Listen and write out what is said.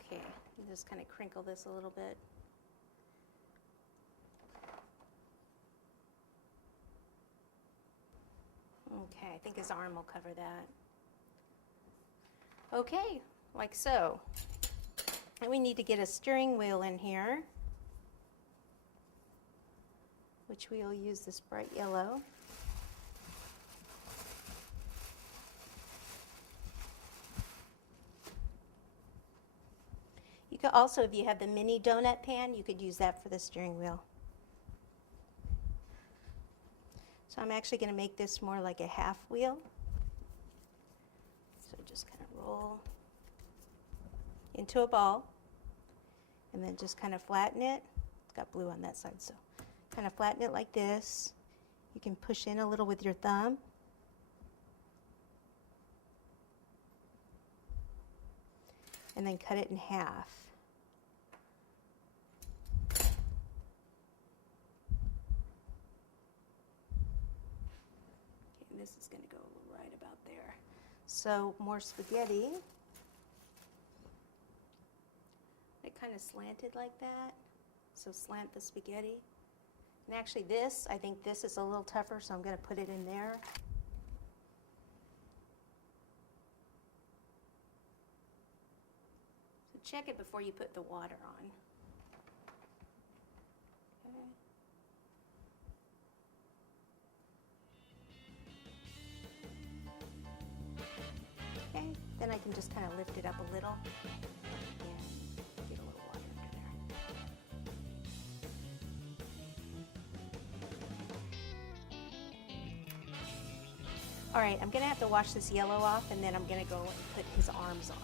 Okay, just kind of crinkle this a little bit. Okay, I think his arm will cover that. Okay, like so. And we need to get a steering wheel in here, which we'll use this bright yellow. You could also, if you have the mini donut pan, you could use that for the steering wheel. So I'm actually going to make this more like a half wheel. So just kind of roll into a ball and then just kind of flatten it. It's got blue on that side, so kind of flatten it like this. You can push in a little with your thumb. And then cut it in half. Okay, this is going to go right about there. So more spaghetti. It kind of slanted like that. So slant the spaghetti. And actually this, I think this is a little tougher, so I'm going to put it in there. Check it before you put the water on. Okay, then I can just kind of lift it up a little and get a little water under there. All right, I'm gonna have to wash this yellow off and then I'm gonna go and put his arms on.